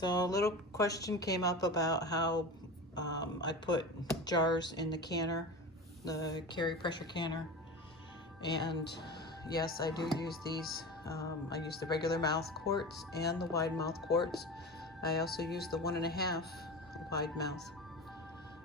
So a little question came up about how I put jars in the canner, the Carey Pressure Canner, and yes, I do use these. I use the regular mouth quarts and the wide mouth quarts. I also use the 1.5 wide mouth.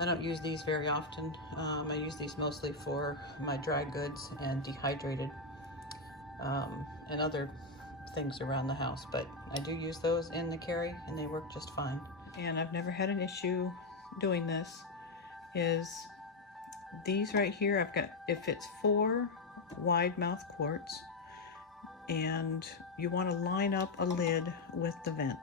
I don't use these very often. I use these mostly for my dry goods and dehydrated and other things around the house, but I do use those in the Carey and they work just fine. And I've never had an issue doing this. Is these right here, I've got, if it's 4 wide mouth quarts and you want to line up a lid with the vent,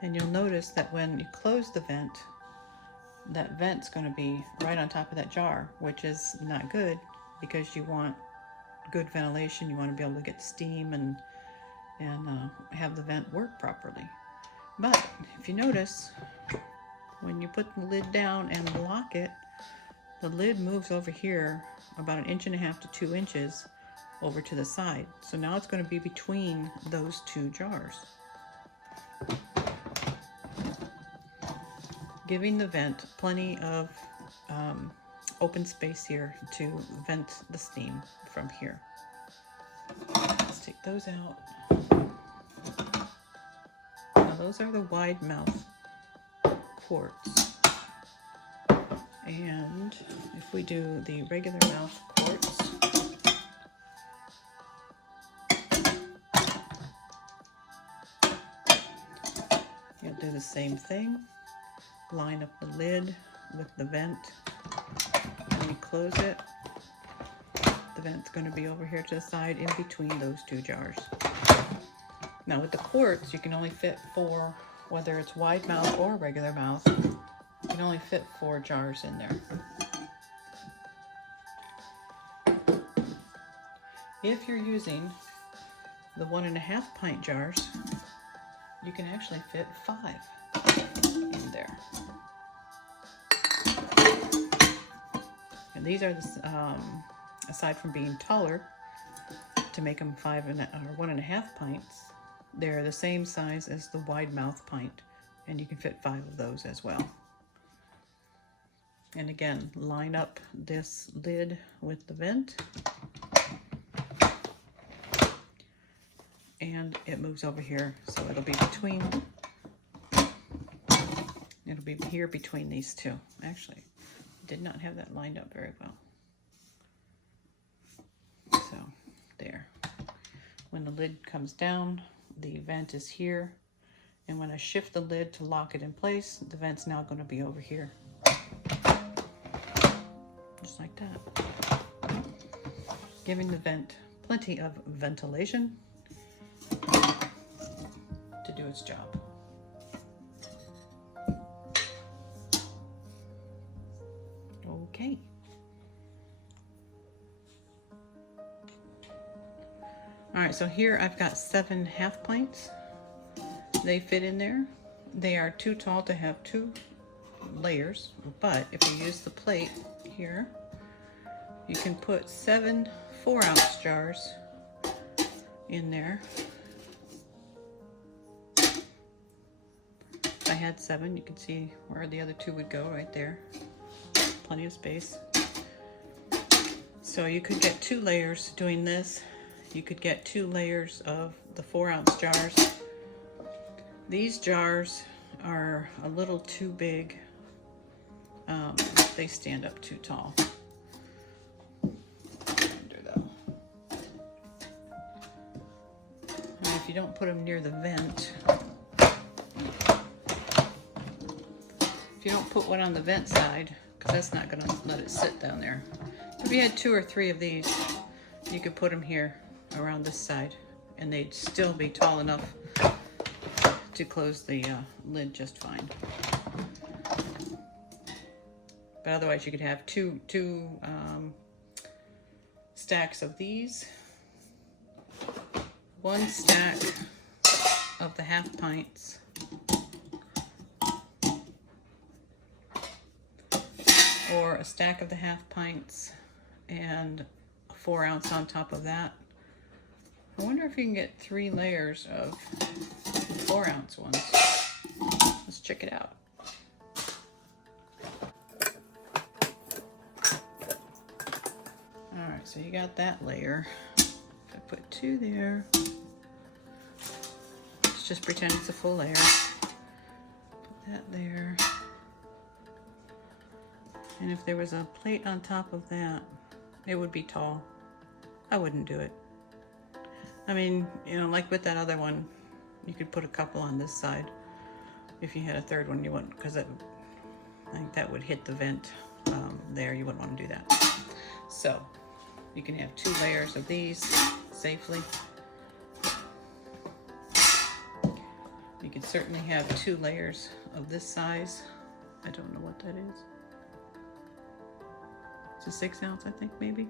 and you'll notice that when you close the vent, that vent's going to be right on top of that jar, which is not good because you want good ventilation. You want to be able to get steam and have the vent work properly. But if you notice, when you put the lid down and lock it, the lid moves over here about 1.5 to 2 inches over to the side. So now it's going to be between those 2 jars, giving the vent plenty of open space here to vent the steam from here. Let's take those out. Now those are the wide mouth quarts. And if we do the regular mouth quarts, you'll do the same thing. Line up the lid with the vent. When you close it, the vent's going to be over here to the side in between those 2 jars. Now with the quarts, you can only fit 4, whether it's wide mouth or regular mouth, you can only fit 4 jars in there. If you're using the 1.5 pint jars, you can actually fit 5 in there. And these are the, aside from being taller, to make them 1.5 pints, they're the same size as the wide mouth pint, and you can fit 5 of those as well. And again, line up this lid with the vent, and it moves over here, so it'll be between, it'll be here between these 2. Actually, did not have that lined up very well. So there. When the lid comes down, the vent is here, and when I shift the lid to lock it in place, the vent's now going to be over here, just like that, giving the vent plenty of ventilation to do its job. Okay. All right, so here I've got 7 half pints. They fit in there. They are too tall to have 2 layers, but if you use the plate here, you can put 7 4-ounce jars in there. If I had 7, you can see where the other 2 would go right there. Plenty of space. So you could get 2 layers doing this. You could get 2 layers of the 4-ounce jars. These jars are a little too big. They stand up too tall. And if you don't put them near the vent, if you don't put one on the vent side, because that's not going to let it sit down there. If you had 2 or 3 of these, you could put them here around this side, and they'd still be tall enough to close the lid just fine. But otherwise, you could have two stacks of these, 1 stack of the half pints, or a stack of the half pints and a 4-ounce on top of that. I wonder if you can get 3 layers of 4-ounce ones. Let's check it out. All right, so you got that layer. If I put 2 there, let's just pretend it's a full layer. Put that there. And if there was a plate on top of that, it would be tall. I wouldn't do it. I mean, you know, like with that other one, you could put a couple on this side. If you had a third one, you wouldn't, because I think that would hit the vent there. You wouldn't want to do that. So you can have 2 layers of these safely. You can certainly have 2 layers of this size. I don't know what that is. It's a 6-ounce, I think, maybe.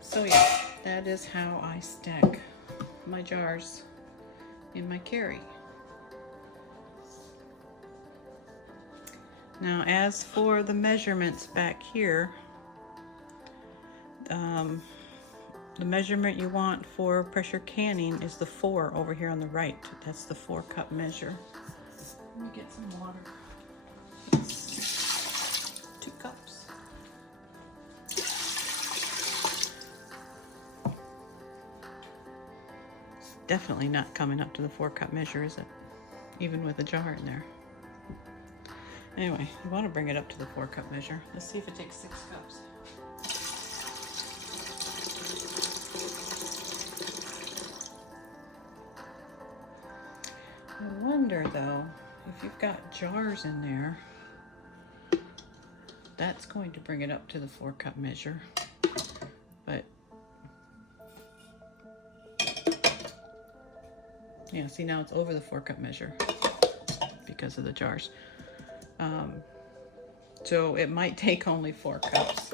So yeah, that is how I stack my jars in my Carey. Now, as for the measurements back here, the measurement you want for pressure canning is the 4 over here on the right. That's the 4-cup measure. Let me get some water. It's 2 cups. It's definitely not coming up to the 4-cup measure, is it? Even with a jar in there. Anyway, you want to bring it up to the 4-cup measure. Let's see if it takes 6 cups. I wonder though, if you've got jars in there, that's going to bring it up to the 4-cup measure. But yeah, see, now it's over the 4-cup measure because of the jars. So it might take only 4 cups.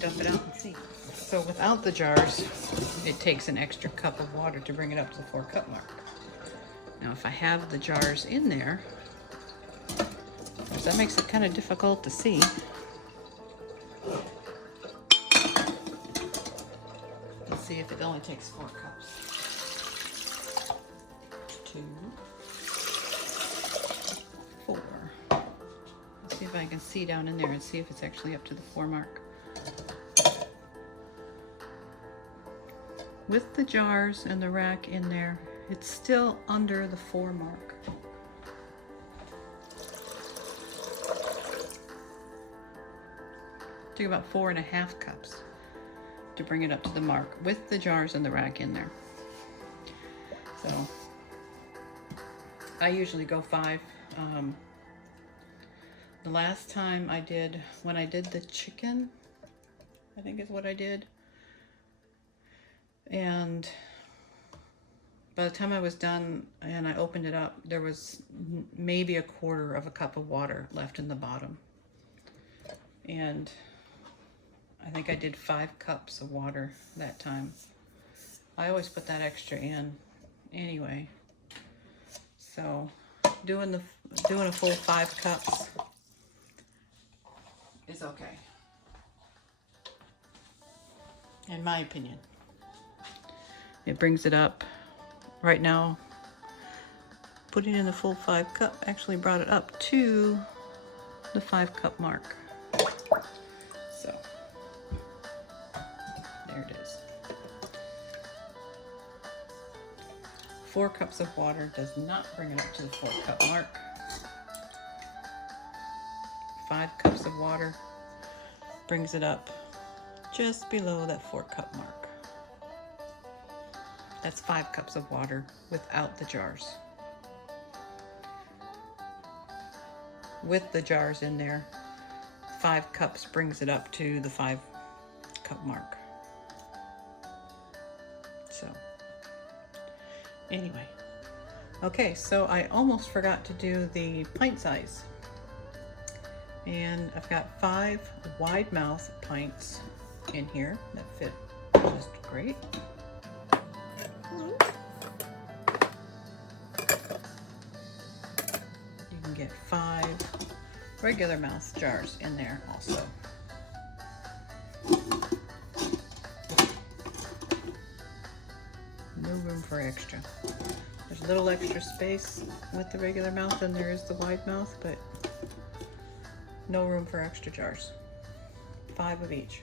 Dump it out and see. So without the jars, it takes an extra cup of water to bring it up to the 4-cup mark. Now if I have the jars in there, that makes it kind of difficult to see. Let's see if it only takes 4 cups. 2, 4. Let's see if I can see down in there and see if it's actually up to the 4 mark. With the jars and the rack in there, it's still under the 4 mark. It took about 4.5 cups to bring it up to the mark with the jars and the rack in there. So I usually go 5. The last time I did, when I did the chicken, I think is what I did. And by the time I was done and I opened it up, there was maybe 1/4 cup of water left in the bottom. And I think I did 5 cups of water that time. I always put that extra in anyway. So doing a full 5 cups is okay, in my opinion. It brings it up. Right now, putting in the full 5 cup actually brought it up to the 5 cup mark. So there it is. 4 cups of water does not bring it up to the 4 cup mark. 5 cups of water brings it up just below that 4 cup mark. That's 5 cups of water without the jars. With the jars in there, 5 cups brings it up to the 5 cup mark. So anyway, okay, so I almost forgot to do the pint size. And I've got 5 wide mouth pints in here that fit just great. get 5 regular mouth jars in there also. No room for extra. There's a little extra space with the regular mouth than there is the wide mouth, but no room for extra jars. 5 of each.